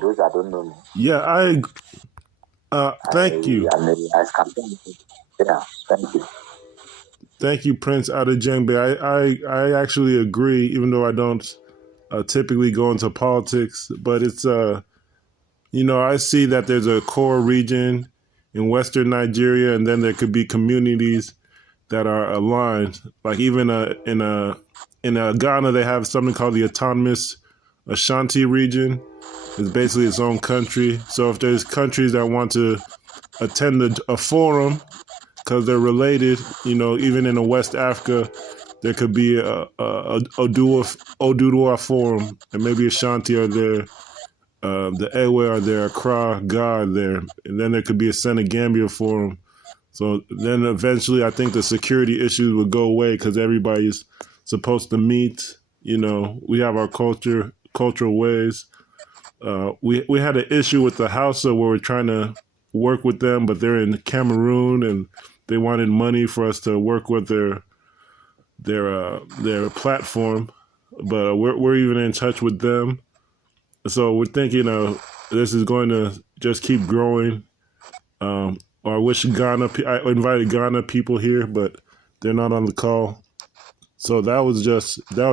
For those that don't know me. Yeah, thank you. Yeah, thank you. Thank you, Prince Adejungbe. I actually agree, even though I don't typically go into politics, but it's I see that there's a core region in Western Nigeria, and then there could be communities that are aligned. Like even in Ghana, they have something called the Autonomous Ashanti region. It's basically its own country. So if there's countries that want to attend a forum because they're related, even in West Africa, there could be a Oduduwa forum, and maybe Ashanti are there, the Ewe are there, Accra, Ga are there, and then there could be a Senegambia forum. So then eventually I think the security issues would go away because everybody's supposed to meet. We have our cultural ways. We had an issue with the Hausa where we're trying to work with them, but they're in Cameroon and they wanted money for us to work with their platform. But we're even in touch with them. So we're thinking this is going to just keep growing. I wish I invited Ghana people here, but they're not on the call. So that was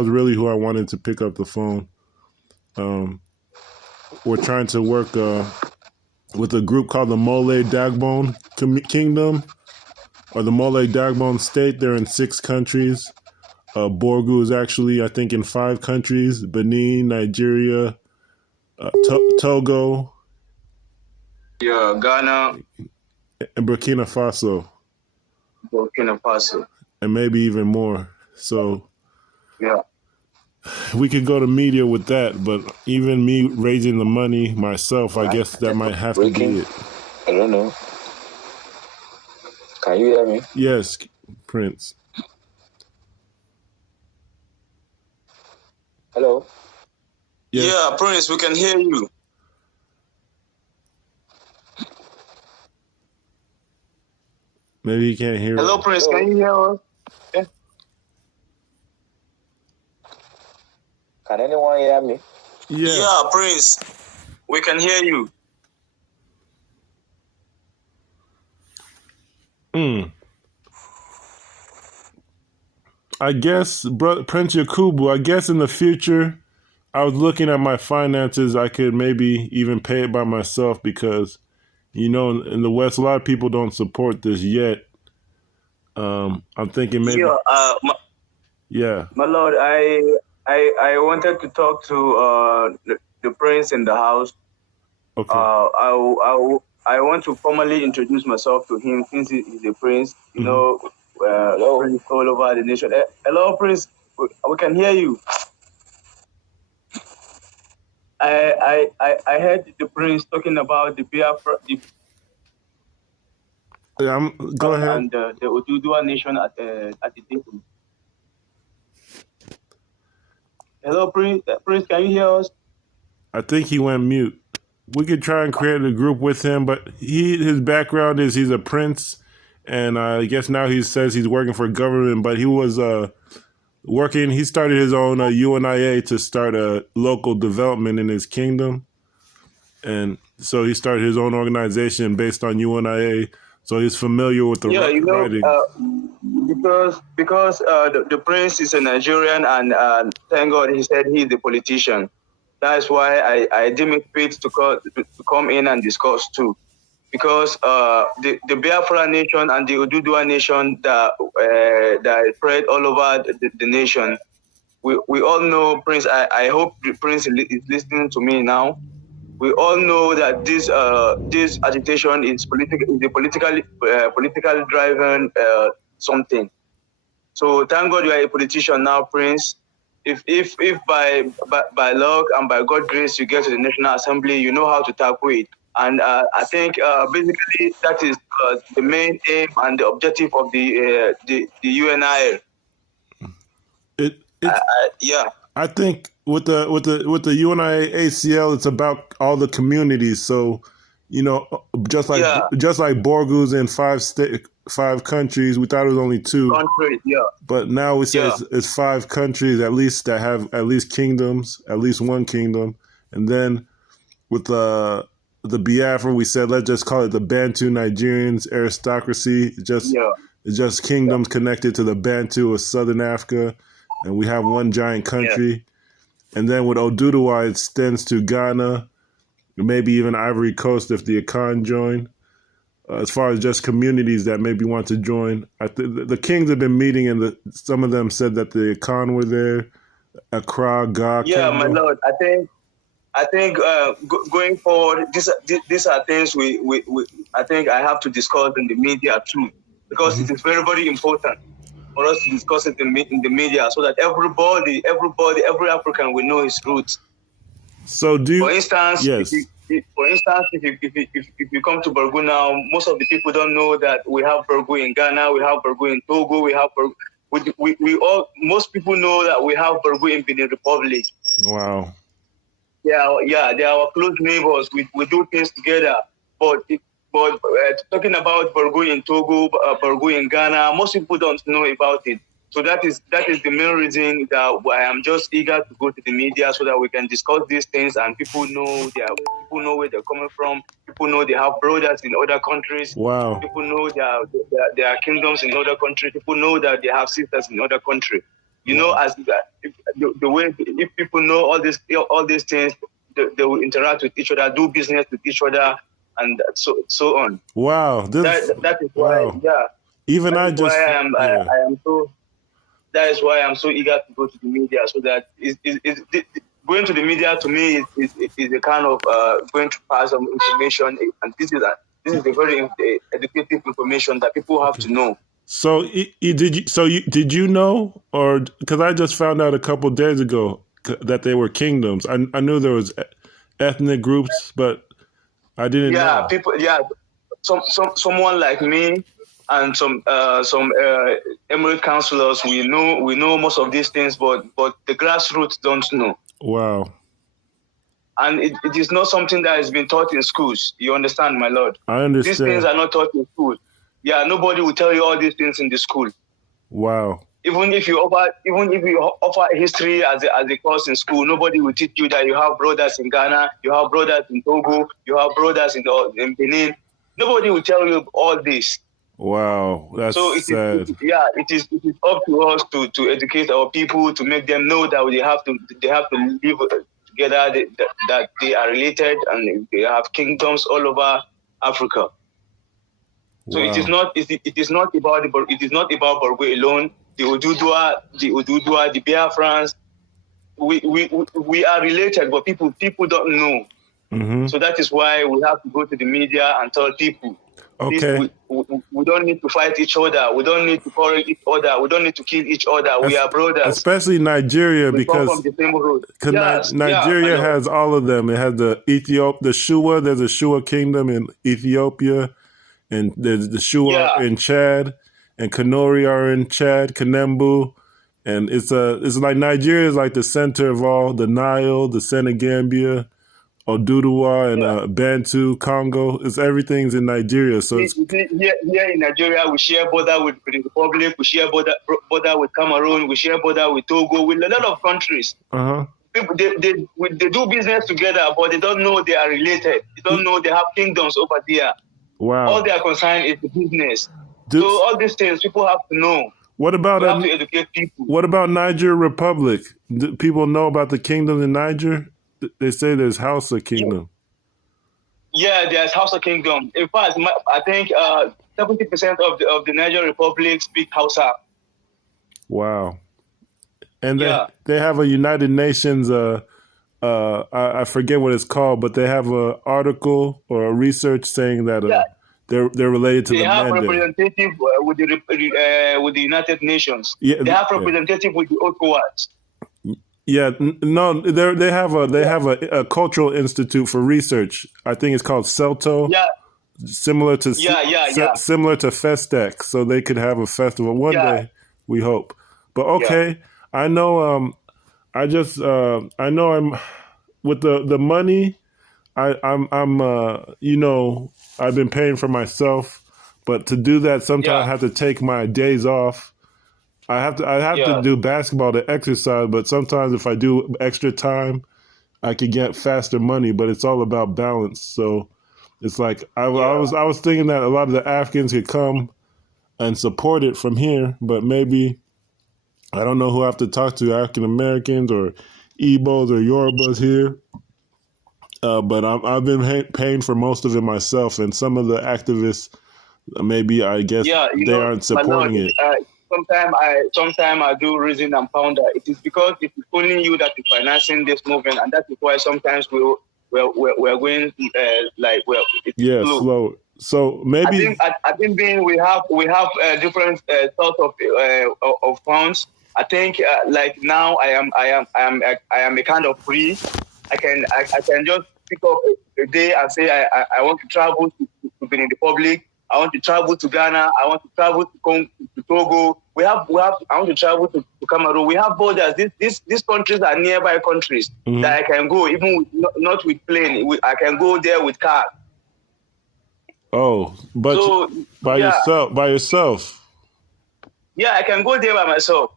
really who I wanted to pick up the phone. We're trying to work with a group called the Mole Dagbon Kingdom, or the Mole Dagbon State. They're in 6 countries. Borgu is actually, I think, in 5 countries: Benin, Nigeria, Togo, Ghana, and Burkina Faso, and maybe even more. So yeah, we could go to media with that, but even me raising the money myself, I guess that might have to be it. I don't know. Can you hear me? Yes, Prince. Hello? Yes. Yeah, Prince, we can hear you. Maybe you can't hear. Hello, Prince, can you hear us? Yeah. Can anyone hear me? Yeah, Prince, we can hear you. I guess, Prince Yakubu, I guess in the future, I was looking at my finances. I could maybe even pay it by myself because, in the West, a lot of people don't support this yet. I'm thinking maybe. Yeah, my lord, I wanted to talk to the prince in the house. Okay. I want to formally introduce myself to him since he's a prince. Prince all over the nation. Hello, Prince. We can hear you. I heard the prince talking about the Biafra. Go ahead. And the Oduduwa nation at the table. Hello, Prince. Prince, can you hear us? I think he went mute. We could try and create a group with him, but his background is he's a prince, and I guess now he says he's working for government, but he was he started his own UNIA to start a local development in his kingdom. And so he started his own organization based on UNIA. So he's familiar with the writing. Because the prince is a Nigerian, and thank God he said he's a politician. That's why I deem it fit to come in and discuss too. Because the Biafra nation and the Oduduwa nation that spread all over the nation, we all know, Prince, I hope the Prince is listening to me now. We all know that this agitation is politically driven something. So thank God you are a politician now, Prince. If by luck and by God's grace you get to the National Assembly, you know how to tackle it. And I think basically that is the main aim and the objective of the UNIAACL. Yeah. I think with the UNIAACL, it's about all the communities. So, just like Borgu's in 5 countries, we thought it was only 2 countries. Yeah. But now we say it's 5 countries at least that have at least kingdoms, at least one kingdom, and then with the Biafra, we said let's just call it the Bantu Nigerians aristocracy. It's just kingdoms connected to the Bantu of Southern Africa, and we have one giant country. And then with Oduduwa, it extends to Ghana, maybe even Ivory Coast if the Akan join. As far as just communities that maybe want to join, the kings have been meeting, and some of them said that the Akan were there. Accra, Ga. Yeah, my lord. I think going forward, these are things we I think I have to discuss in the media too, because it is very, very important for us to discuss it in the media so that every African will know his roots. So for instance, if you come to Borgu now, most of the people don't know that we have Borgu in Ghana, we have Borgu in Togo, we have Borgu. Most people know that we have Borgu in Benin Republic. Wow. Yeah, they are our close neighbors. We do things together. But talking about Borgu in Togo, Borgu in Ghana, most people don't know about it. So that is the main reason that I am just eager to go to the media so that we can discuss these things and people know where they're coming from. People know they have brothers in other countries. Wow. People know there are kingdoms in other countries. People know that they have sisters in other countries. You know, as the way if people know all these things, they will interact with each other, do business with each other, and so on. Wow. That is why. Wow. Yeah. Even that I is just. Why I am so. That is why I'm so eager to go to the media, so that going to the media to me is a kind of going to pass some information, and this is a very educative information that people have to know. So did you know, or because I just found out a couple of days ago that they were kingdoms. I knew there was ethnic groups, but I didn't know. Yeah, people. Yeah, someone like me. And some emirate councillors, we know most of these things, but the grassroots don't know. Wow. And it is not something that has been taught in schools. You understand, my lord? I understand. These things are not taught in school. Yeah, nobody will tell you all these things in the school. Wow. Even if you offer history as a course in school, nobody will teach you that you have brothers in Ghana, you have brothers in Togo, you have brothers in Benin. Nobody will tell you all this. Wow, that's sad. It is up to us to educate our people, to make them know that they have to live together, that they are related, and they have kingdoms all over Africa. So wow. It is not about Borgu alone. The Oduduwa, the Biafrans, we are related, but people don't know. Mm-hmm. So that is why we have to go to the media and tell people. Okay. We don't need to fight each other. We don't need to quarrel each other. We don't need to kill each other. We are brothers. Especially Nigeria, because come from the same road. Nigeria has all of them. It has the Shua. There's a Shua kingdom in Ethiopia, and there's the Shua in Chad, and Kanuri are in Chad, Kanembu, and it's like Nigeria is like the center of all the Nile, the Senegambia, Oduduwa, and Bantu, Congo. Everything's in Nigeria. So here in Nigeria, we share border with the Republic, we share border with Cameroon, we share border with Togo, with a lot of countries. Uh-huh. People, they do business together, but they don't know they are related. They don't know they have kingdoms over there. Wow. All they are concerned is the business. So all these things people have to know. What about have to educate people. What about Niger Republic? Do people know about the kingdom in Niger? They say there's Hausa Kingdom. Yeah, there's Hausa Kingdom. In fact, I think 70% of the Niger Republic speak Hausa. Wow. And they have a United Nations, I forget what it's called, but they have an article or a research saying that they're related to the mandate. They have representative with the United Nations. Yeah, they have representative with the ECOWAS. Yeah, no, they have a cultural institute for research. I think it's called CELTO. Yeah. Similar to Festec, so they could have a festival one day. We hope. But okay, I know. I know. I'm with the money. I'm I've been paying for myself, but to do that, sometimes I have to take my days off. I have to do basketball to exercise, but sometimes if I do extra time, I could get faster money, but it's all about balance. So it's like I was thinking that a lot of the Africans could come and support it from here, but maybe I don't know who I have to talk to, African Americans or Igbos or Yorubas here. But I've been paying for most of it myself, and some of the activists, maybe I guess they aren't supporting it. Sometimes I do reason and ponder. It is because it is only you that is financing this movement, and that is why sometimes we're going slow. So maybe I think being we have different sorts of funds. I think like now I am a kind of free. I can just pick up a day and say I want to travel to Benin Republic. I want to travel to Ghana. I want to travel to Togo. I want to travel to Cameroon. We have borders. These countries are nearby countries that I can go, even not with plane. I can go there with car. Oh, but so, by yourself. Yeah, I can go there by myself.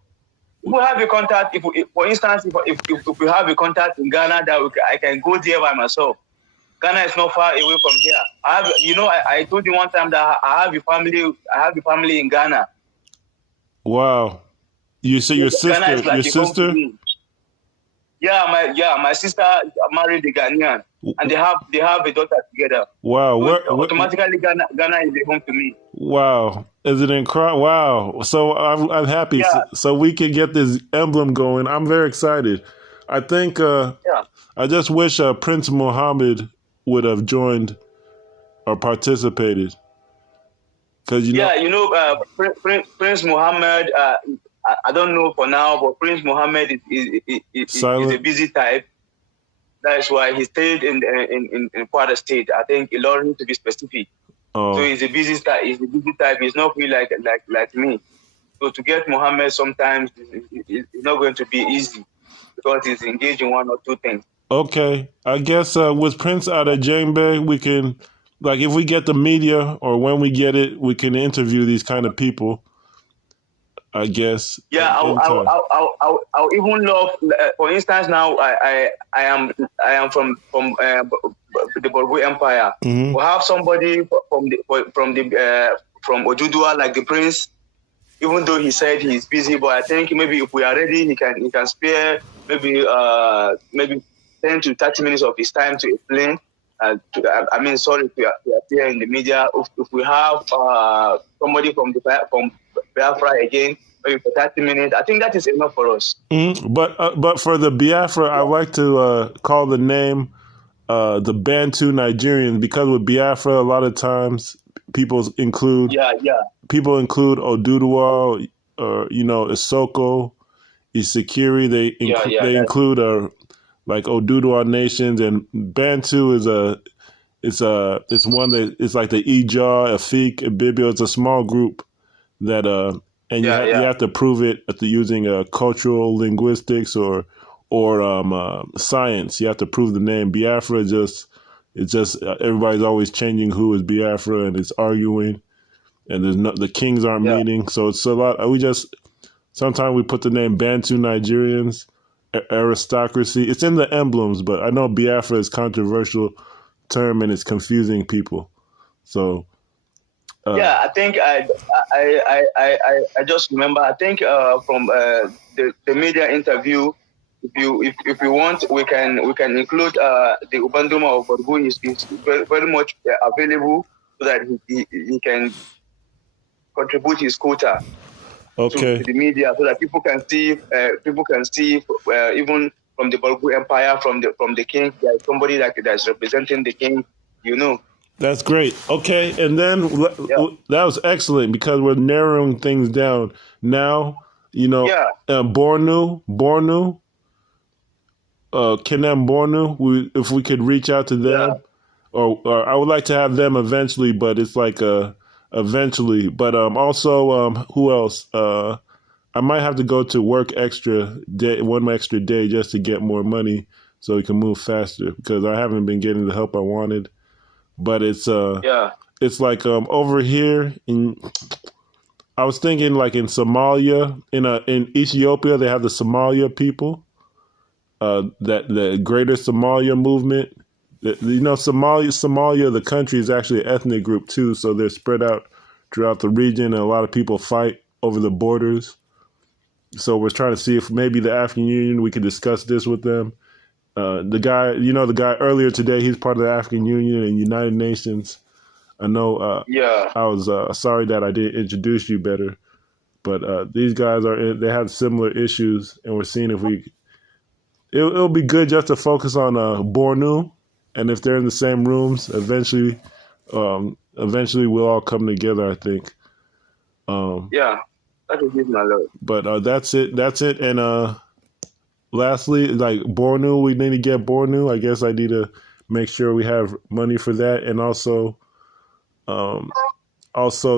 If we have a contact, for instance, if we have a contact in Ghana, I can go there by myself. Ghana is not far away from here. I told you one time that I have a family in Ghana. Wow. You say your sister? Like your sister? My sister married a Ghanaian, and they have a daughter together. Wow. So automatically, Ghana is a home to me. Wow. Is it incredible? Wow. So I'm happy. Yeah. So we can get this emblem going. I'm very excited. I think I just wish Prince Mohammed would have joined or participated. Cause Prince Mohammed. I don't know for now, but Prince Mohammed is a busy type. That's why he stayed in Kwara State. I think Ilorin, to be specific. Oh. So he's a busy type. He's not really like me. So to get Mohammed sometimes it's not going to be easy because he's engaged in one or two things. Okay, I guess with Prince Adejungbe, we can, like, if we get the media or when we get it, we can interview these kind of people. I guess. Yeah, I'll even love. For instance, now I am from the Borgu Empire. Mm-hmm. We have somebody from Oduduwa, like the prince. Even though he said he's busy, but I think maybe if we are ready, he can spare maybe 10 to 30 minutes of his time to explain. To appear in the media. If we have somebody from Biafra again, maybe for 30 minutes, I think that is enough for us. Mm-hmm. But for the Biafra, I like to call the name the Bantu Nigerians, because with Biafra, a lot of times people include Oduduwa, Isoko, Isekiri. They include like Oduduwa nations, and Bantu is it's one that it's like the Ija, Afik, Ibibio. It's a small group that you have to prove it using cultural linguistics or science. You have to prove the name. Biafra it's just everybody's always changing who is Biafra, and it's arguing, and the kings aren't meeting. So it's a lot. Sometimes we put the name Bantu Nigerians. Aristocracy. It's in the emblems, but I know Biafra is a controversial term and it's confusing people. So I think I just remember. I think from the media interview, if you want, we can include the Ubanduma of Borgu is very, very much available so that he can contribute his quota. Okay. To the media, so that people can see even from the Borgu Empire, from the king, there's somebody that's representing the king, That's great. Okay, and then that was excellent because we're narrowing things down. Now, Bornu, Kenem Bornu, if we could reach out to them, or I would like to have them eventually, but it's like eventually. But also, who else? I might have to go to work one extra day just to get more money so we can move faster, because I haven't been getting the help I wanted. But it's like over here I was thinking like in Somalia, in Ethiopia, they have the Somalia people. that the Greater Somalia movement. Somalia, the country, is actually an ethnic group too, so they're spread out throughout the region, and a lot of people fight over the borders. So we're trying to see if maybe the African Union, we could discuss this with them. The guy earlier today, he's part of the African Union and United Nations. I know. I was sorry that I didn't introduce you better, but these guys they have similar issues, and we're seeing if it'll be good just to focus on Bornu, and if they're in the same rooms, eventually we'll all come together, I think. That is it, my lord. But that's it. And lastly, like Bornu, we need to get Bornu. I guess I need to make sure we have money for that, and also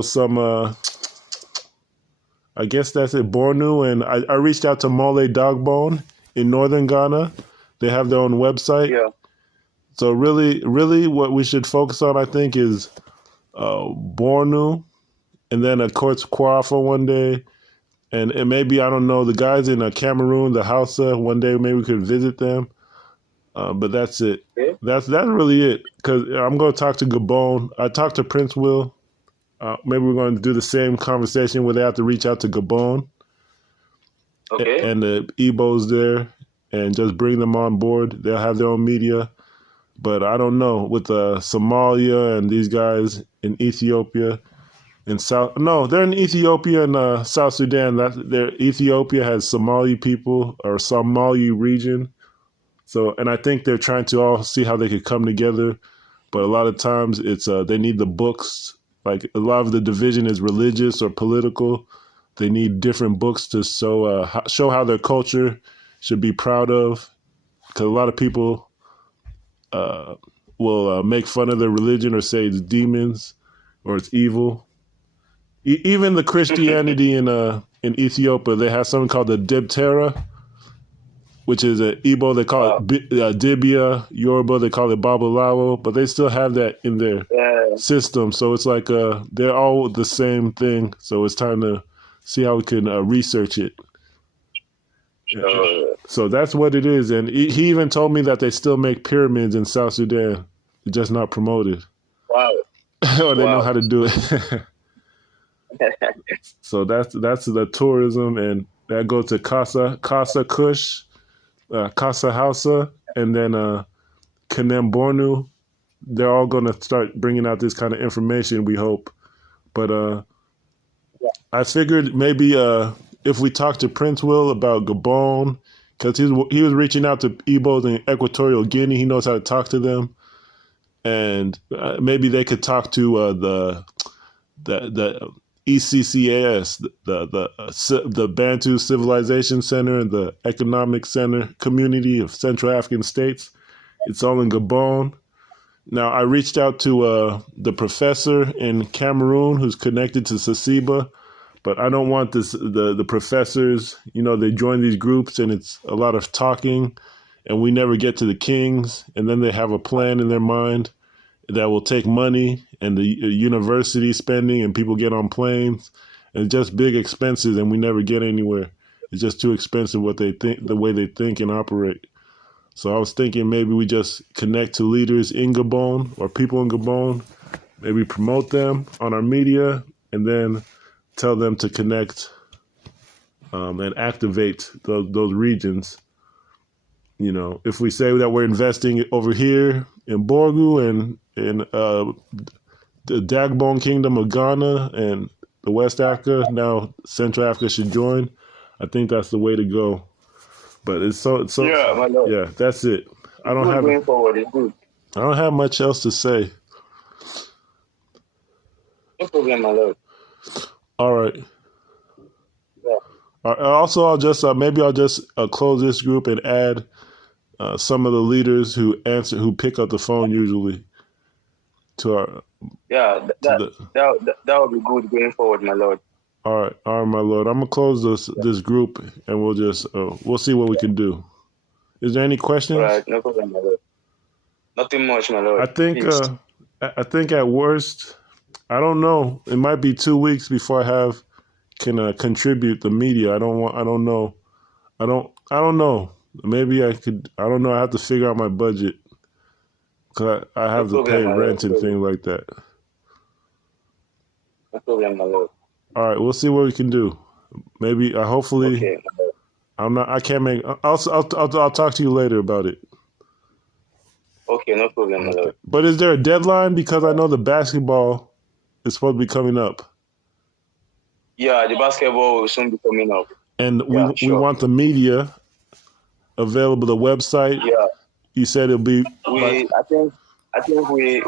some. I guess that's it, Bornu, and I reached out to Mole Dogbone in northern Ghana. They have their own website. Yeah. So really, what we should focus on, I think, is Bornu, and then of course Kwafa one day, and maybe, I don't know, the guys in Cameroon, the Hausa, one day maybe we could visit them. But that's it. Okay. That's really it. Because I'm going to talk to Gabon. I talked to Prince Will. Maybe we're going to do the same conversation where they have to reach out to Gabon. Okay. And the Igbos there, and just bring them on board. They'll have their own media. But I don't know, with Somalia and these guys in Ethiopia and they're in Ethiopia and South Sudan. Ethiopia has Somali people, or Somali region. So, and I think they're trying to all see how they could come together. But a lot of times it's they need the books. Like, a lot of the division is religious or political. They need different books to show how their culture should be proud of. Because a lot of people will make fun of their religion or say it's demons or it's evil. Even the Christianity in Ethiopia, they have something called the Dibtera, which is an Igbo. They call it Dibia. Yoruba, they call it Babalawo, but they still have that in their system. So it's like they're all the same thing. So it's time to see how we can research it. So that's what it is. And he even told me that they still make pyramids in South Sudan. They're just not promoted. Wow. Or they know how to do it. So that's the tourism, and that goes to Casa Kush, Casa Hausa, and then Kanem Bornu. They're all going to start bringing out this kind of information, we hope. But I figured maybe if we talk to Prince Will about Gabon, because he was reaching out to Igbos in Equatorial Guinea. He knows how to talk to them. And maybe they could talk to the ECCAS, the Bantu Civilization Center and the Economic Center Community of Central African States. It's all in Gabon. Now, I reached out to the professor in Cameroon who's connected to Sasiba, but I don't want the professors, they join these groups and it's a lot of talking and we never get to the kings, and then they have a plan in their mind that will take money and the university spending, and people get on planes, and it's just big expenses, and we never get anywhere. It's just too expensive what they think, the way they think and operate. So I was thinking maybe we just connect to leaders in Gabon or people in Gabon, maybe promote them on our media, and then tell them to connect and activate those regions. If we say that we're investing over here in Borgu and in the Dagbon Kingdom of Ghana and the West Africa, now Central Africa should join. I think that's the way to go. But it's so Yeah, my lord. yeah, that's it. I don't Going forward, it's good. have much else to say. No problem, my lord. All right. Yeah. Also, I'll just close this group and add some of the leaders who pick up the phone usually to our. Yeah, that would be good going forward, my lord. All right, my lord. I'm gonna close this group, and we'll just we'll see what we can do. Is there any questions? All right, no problem, my lord. Nothing much, my lord. I think at worst, I don't know. It might be 2 weeks before I can contribute the media. I don't know. Maybe I could. I don't know. I have to figure out my budget because I have to pay rent and things like that. No problem, my lord. All right, we'll see what we can do. Maybe. Hopefully. Okay. I'm not. I can't make. I'll talk to you later about it. Okay, no problem, my lord. But is there a deadline? Because I know the basketball is supposed to be coming up. Yeah, the basketball will soon be coming up. And we want the media available, the website. Yeah. You said it'll be. I think we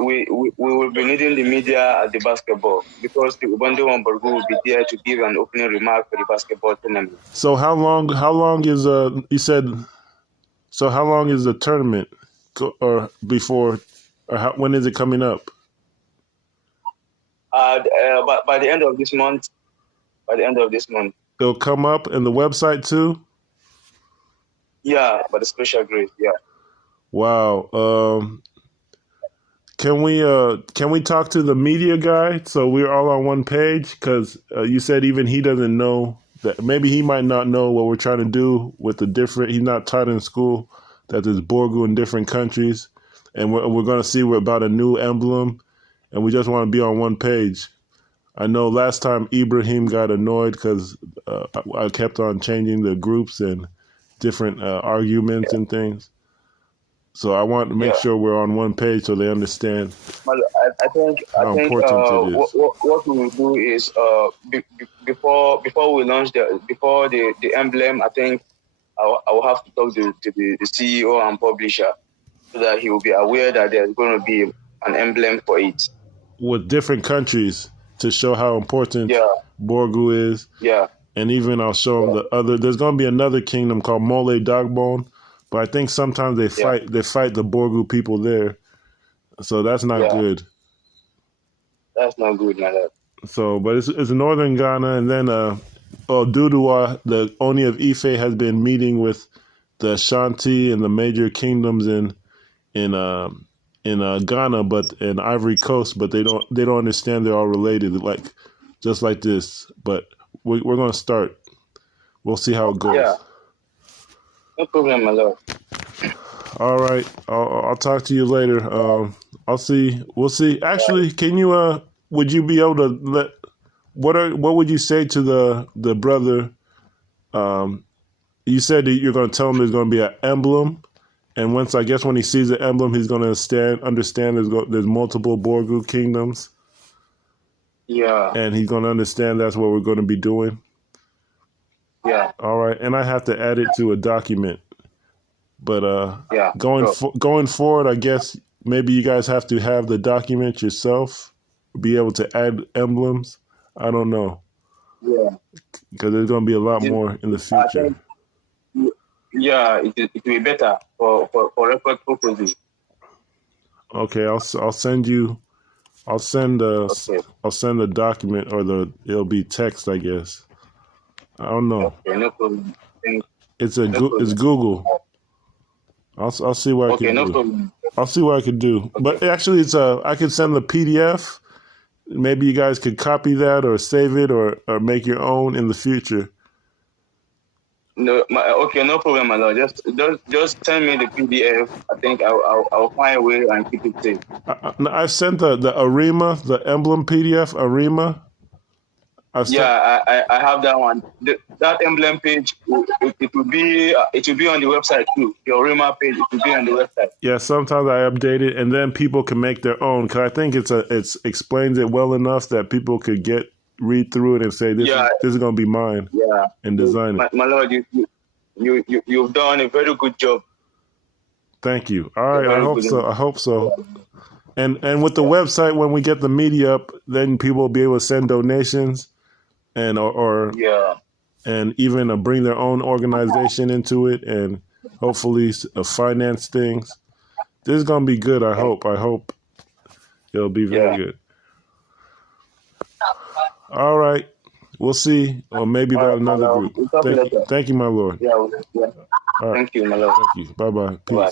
will be needing the media at the basketball because the Orita-Borgu will be there to give an opening remark for the basketball tournament. So how long is you said? So how long is the tournament, or before, or when is it coming up? By the end of this month. By the end of this month. It'll come up in the website too? Yeah, by the special grade, yeah. Wow. Can we talk to the media guy so we're all on one page? Because you said even he doesn't know that. Maybe he might not know what we're trying to do with the different. He's not taught in school that there's Borgu in different countries, and we're going to see about a new emblem, and we just want to be on one page. I know last time Ibrahim got annoyed because I kept on changing the groups and different arguments and things. So I want to make sure we're on one page so they understand I think important it is. What we will do is before we launch the emblem, I think I will have to talk to the CEO and publisher so that he will be aware that there's going to be an emblem for it. With different countries to show how important Borgu is. Yeah. And even I'll show them the other. There's going to be another kingdom called Mole Dagbon, but I think sometimes they fight the Borgu people there. So that's not good. That's not good, my lord. So, but it's northern Ghana, and then Oduduwa, the Oni of Ife, has been meeting with the Ashanti and the major kingdoms in Ghana, but in Ivory Coast, but they don't understand they're all related, just like this. But we're going to start. We'll see how it goes. Yeah. No problem, my lord. All right. I'll talk to you later. I'll see. We'll see. Actually, can you? Would you be able to let? What would you say to the brother? You said that you're going to tell him there's going to be an emblem, and when he sees the emblem, he's going to understand there's multiple Borgu kingdoms. Yeah. And he's going to understand that's what we're going to be doing. Yeah. All right. And I have to add it to a document. But going forward, I guess maybe you guys have to have the document yourself, be able to add emblems. I don't know. Yeah. Because there's going to be a lot more in the future. It will be better for record purposes. Okay, I'll send you. I'll send the document, or it'll be text, I guess. I don't know. Okay, no problem. It's Google. I'll see what I can do. Problem. I'll see what I can do. But actually, I could send the PDF. Maybe you guys could copy that or save it or make your own in the future. No, no problem, my lord. Just send me the PDF. I think I'll find a way and keep it safe. I've sent the Arima, the emblem PDF, Arima. I have that one. That emblem page, it will be on the website too. The Arima page, it will be on the website. Yeah, sometimes I update it, and then people can make their own. Because I think it explains it well enough that people could read through it and say this is going to be mine. Yeah, and design it. My lord, you've done a very good job. Thank you. All right, I hope so. And with the website, when we get the media up, then people will be able to send donations, and even bring their own organization into it, and hopefully finance things. This is gonna be good. I hope it'll be very good. All right, we'll see, or maybe about another group. Thank you, my lord. Yeah. All right. Thank you, my lord. Thank you. Bye-bye. Peace. Bye.